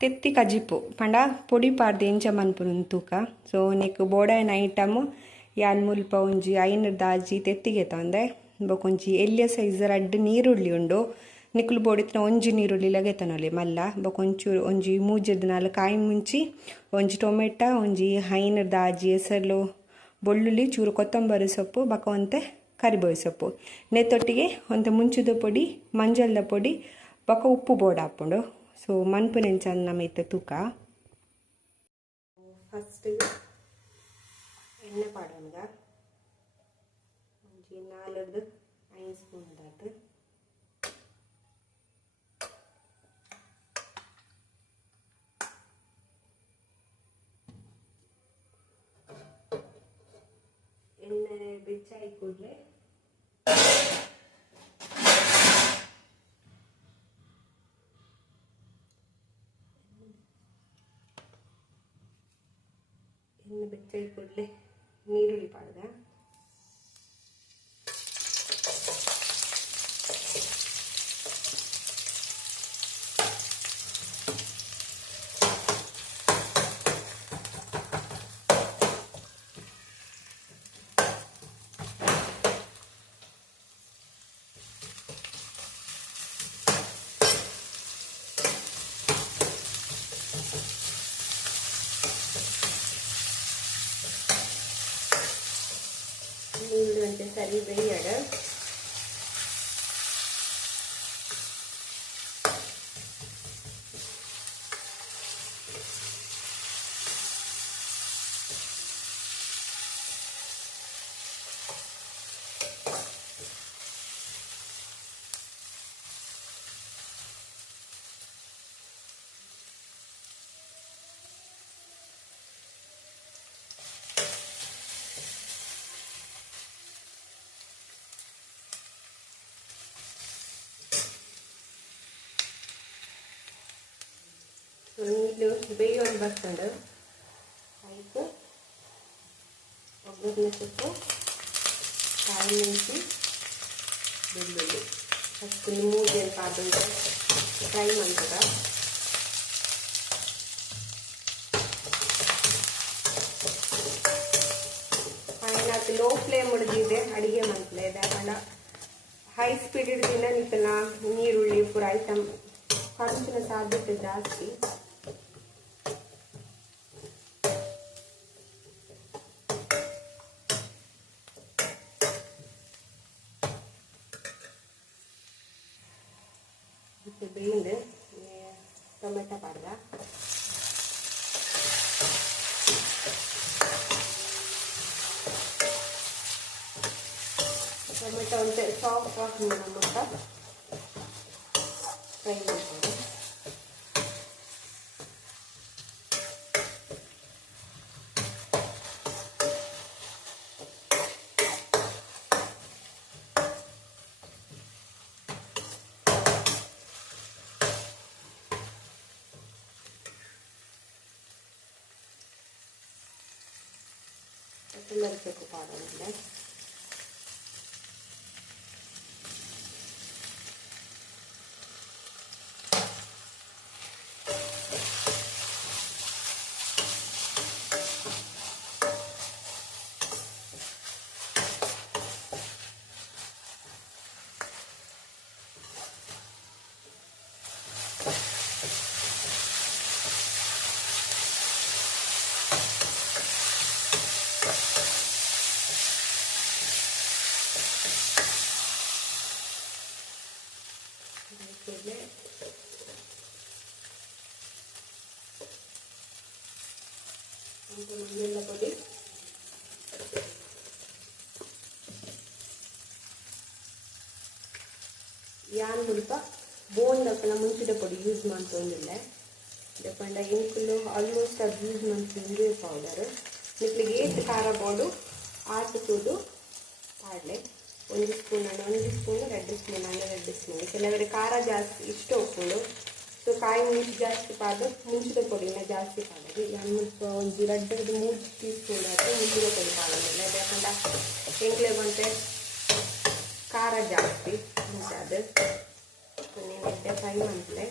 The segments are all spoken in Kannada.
ತೆತ್ತಿ ಕಜಿಪು ಪಂಡ ಪೊಡಿ ಪಾಡ್ದು ಎಂಚ ಮನ್ಪುನು ತೂಕ. ಸೊ ನಿಕ್ ಬೋಡಾಯಿನ ಐಟಮ್ ಯಾನ್ ಮುಲ್ಪ ಒಂಜಿ ಐನರ್ ದಾಜಿ ತೆತ್ತಿಗೆ ತಂದೆ ಬೊಕೊಂಜಿ ಎಲ್ಲಿಯ ಸೈಜರ್ ಅಡ್ಡು ನೀರುಳ್ಳಿ ಉಂಡು. ನಿಕ್ಲು ಬೋಡಿತ್ತಿನ ಒಂಜಿ ನೀರುಳ್ಳಿ ಲಗೆತನೊಲಿ ಮಲ್ಲ ಬೊಕೊಂಚೂರು ಒಂಜಿ ಮೂಜೆದು ನಾಲ್ ಕಾಯಿ ಮುಂಚಿ ಒಂಜಿ ಟೊಮೆಟೊ ಒಂಜಿ ಐನರ್ ದಾಜಿ ಹೆಸರು ಬೆಳ್ಳುಳ್ಳಿ ಚೂರು ಕೊತ್ತಂಬರಿ ಸೊಪ್ಪು ಬಕ ಒಂತೆ ಕರಿಬೇವು ಸೊಪ್ಪು ನೆತ್ತೊಟ್ಟಿಗೆ ಒಂತೆ ಮುಂಚುದ ಪೊಡಿ ಮಂಜಲ್ದ ಪೊಡಿ ಬಕ ಉಪ್ಪು ಬೋಡ ಹಾಪುಂಡು. ಸೊ ಮನ್ಪುನೆಂಚ ನಮೈತೆ ತೂಕ. ಫಸ್ಟ್ ಎಣ್ಣೆ ಪಾಡೋನ್ಗ ಒಂಜಿ 4-5 ಸ್ಪೂನ್ ದಾತು ಎಣ್ಣೆ ಬೆಚ್ಚಾಯಿ ಕೂಡಲೇ ನೀರುಳ್ಳಿ ಪಾಡ್ದ ನೀರುಳ್ಳಿ ಸರಿ ಬೇಯಡ ನೀರು ಬೇಯೋದು ಬರ್ತಂಡು ಆಯಿತು. ಒಗ್ಗರಣೆ ಸೊಪ್ಪು ಕಾಯಿ ಮೆಣಸಿ ಬೆಳ್ಳುಳ್ಳಿ ಫಸ್ಟ್ ಮೂಜೆನ್ ಪಾಡು ಫ್ರೈ ಮಾಡ್ತದ. ಫೈನಾತ್ ಲೋ ಫ್ಲೇಮ್ ಹಿಡಿದಿದೆ ಅಡಿಗೆ ಮಾಡ್ತಲೆ ಯಾಕಂಡ ಹೈ ಸ್ಪೀಡ್ ಹಿಡಿದಿನ ನಿತ್ತನ ನೀರುಳ್ಳಿ ಪೂರ ಐಟಮ್ ಕರುಚಿನ ಸಾಧ್ಯತೆ ಜಾಸ್ತಿ. ಬೇಯಿಂದ ಟೊಮೆಟೊ ಪಾಡ್ದ ಟೊಮೆಟೊ ಒಂತೆ ಸಾಫ್ಟ್ ಆಗಿ ನಮ್ಮತ್ತ ಫ್ರೈ ಮಾಡ್ಬೋದು. ಎಲ್ಲರಿಗೂ ಪಾಡೋದಿಲ್ಲ. ಮಂಜೆಲ್ಲ ಪೊಡಿ ಯಾನ್ ಮುಲ್ಪ ಬೋಂಡಪ್ಪನ ಮುಂಚಿದ ಪೊಡಿ ಯೂಸ್ ಮಾಡ್ಕೊಂಡಿಲ್ಲ ದಪ್ಪಂಡ ಇಂಕುಲು ಆಲ್ಮೋಸ್ಟ್ ಅದು ಯೂಸ್ ಮಾಡ್ತೀನಿ ಪೌಡರ್ ನಿಕ್ಲಿಗೆ ಏಟ್ ಖಾರ ಬೋಡು ಆಟುವುದು ಪಾಡ್ಲೆ 1 ಸ್ಪೂನ್ 2 ಸ್ಪೂನ್ 2 ಸ್ಪೂನ್ ಕೆಲವರಿಗೆ ಖಾರ ಜಾಸ್ತಿ ಇಷ್ಟ ಉಪ್ಪುಂಡು. ಸೊ ಕಾಯಿ ಮುಂಚೆ ಜಾಸ್ತಿ ಪಾಡು ಮುಂಚಿದ ಪೊಡಿನ ಜಾಸ್ತಿ ಪಾಡೋದು. ಮುಲ್ಪ ಒಂದು 2-3 ಟೀ ಸ್ಪೂನ್ ಆದರೆ ಮುಂಚಿದ ಪೊಡಿ ಪಾಡೋದಿಲ್ಲ ಯಾಕಂದ್ರೆ ಹೆಂಗ್ಲೆ ಬಂತೆ ಖಾರ ಜಾಸ್ತಿ ಮುಂಚಾದ. ಸೊ ನೀನು ಫ್ರೈ ಮಾಡ್ಲೆ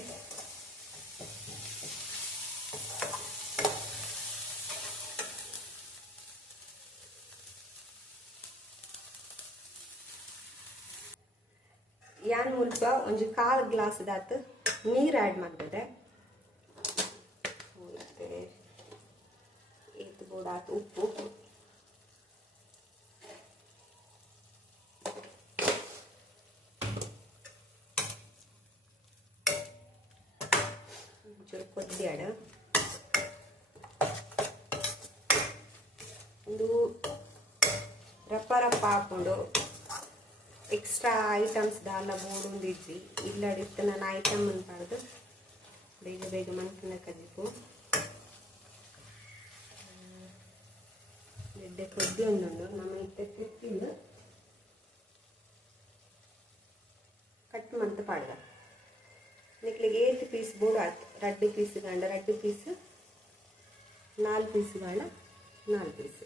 ಒಂದು 1/4 ಗ್ಲಾಸ್ ದಾತು ನೀರು ಆ್ಯಡ್ ಮಾಡ್ತದೆ. ಏತ್ ಬೋಡಾತು ಉಪ್ಪು, ಒಂಚೂರು ಕೊದ್ದಿಯಾಡ ಒಂದು ರಪ್ಪ ಹಾಕೊಂಡು ಎಕ್ಸ್ಟ್ರಾ ಐಟಮ್ಸ್ ದಾಲ ಬೋಡುಂದಿದ್ವಿ ಇಲ್ಲಡಿತ್ತು ನಾನು ಐಟಮ್ ಅನ್ಬಾರ್ದು ಬೇಗ ಬೇಗ ಮನ್ಕಿನ ಕದಿಪು ಎಡ್ಡೆ ಕೊದ್ದಿ ಒಂದುಂಡು ನಮ್ಮ ಇತ್ತೆ ತಿಪ್ಪಿಂದು ಕಟ್ ಮಂತ್ ಪಾಡ್ದ ನಿಕ್ಲಿಗೆ 8 ಪೀಸ್ ಬೋಡು ಆಯ್ತು. 2 ಪೀಸ್ ಗಂಡ 2 ಪೀಸ್ 4 ಪೀಸ್ ಗಂಡ 4 ಪೀಸ್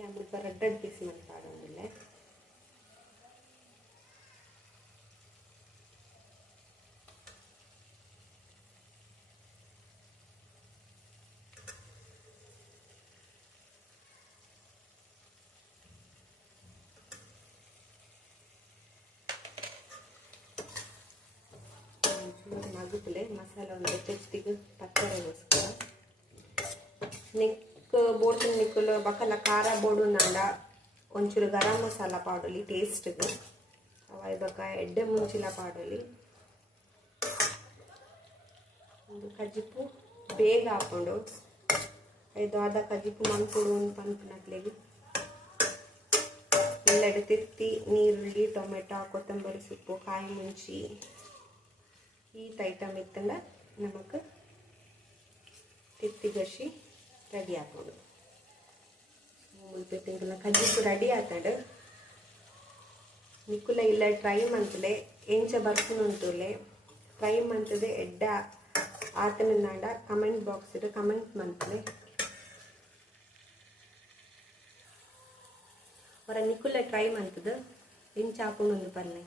ಯಾಮಲ್ಪ 2 ಪೀಸ್ ಮಂತ್ ಪಾಡೋದಿಲ್ಲ. ಮಗುಪಲೆ ಮಸಾಲ ಒಂದು ಟೆಸ್ಟಿಗೆ ಪಚ್ಚರೆಗೋಸ್ಕರ ನೆಕ್ ಬೋಡ್ತಿನ ನಿಕ್ಕಲು ಬಕಲ ಖಾರ ಬೋಡು ನಾಡ ಒಂಚೂರು ಗರಂ ಮಸಾಲ ಪಾಡಲಿ ಟೇಸ್ಟ್ಗೆ ಅವಾಯ್ ಬಕ ಎಡ್ಡೆ ಮುಂಚಿಲ ಪಾಡಲಿ ಒಂದು ಕಜಿಪು ಬೇಗ ಹಾಕೊಂಡು 5-6 ಕಜಿಪು ಮಂಕುಡು ಒಂದು ಪಂಪಿನಕ್ಲೆಗೆ ಎಲ್ಲೆಡೆ ತಿತ್ತಿ ನೀರುಳ್ಳಿ ಟೊಮೆಟೊ ಕೊತ್ತಂಬರಿ ಸೊಪ್ಪು ಕಾಯಿ ಮುಂಚಿ ಈ ಐಟಮ್ ಇತ್ತಂಡ ನಮಕ್ ತಿತ್ತಿಗಸಿ ರೆಡಿ ಹಾಕೋದು. ಮುಲ್ಪೆ ತಿಂಗಳ ಕಜ್ಜಿಪು ರೆಡಿ ಆತಂಡು ನಿಕ್ಕುಲ ಇಲ್ಲ ಟ್ರೈ ಮಂತಲೆ ಎಂಚ ಬರ್ಸುನುಂಟುಲೆ ಟ್ರೈ ಮಂತದೆ ಎಡ್ಡ ಆತನಾಂಡ ಕಮೆಂಟ್ ಬಾಕ್ಸ್ ಕಮೆಂಟ್ ಮಂತಲೆ ಅವರ ನಿಕ್ಕುಲ ಟ್ರೈ ಮಂತದ ಎಂಚ ಹಾಕೊಂಡು ಬರ್ಲೆ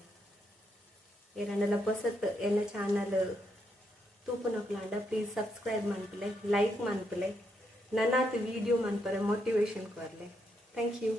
ಏರನ್ನೆಲ್ಲ ಹೊಸತ್ ಎಲ್ಲ ಚಾನಲ್ ತೂಪು ನಕ್ಲಾಂಡ ಪ್ಲೀಸ್ ಸಬ್ಸ್ಕ್ರೈಬ್ ಮನ್ಪಲೆ ಲೈಕ್ ಮನ್ಪಲೆ ನನ್ನಾತ್ ವಿಡಿಯೋ ಮನ್ಪರೆ ಮೋಟಿವೇಶನ್ ಕೊರ್ಲೆ. Thank you.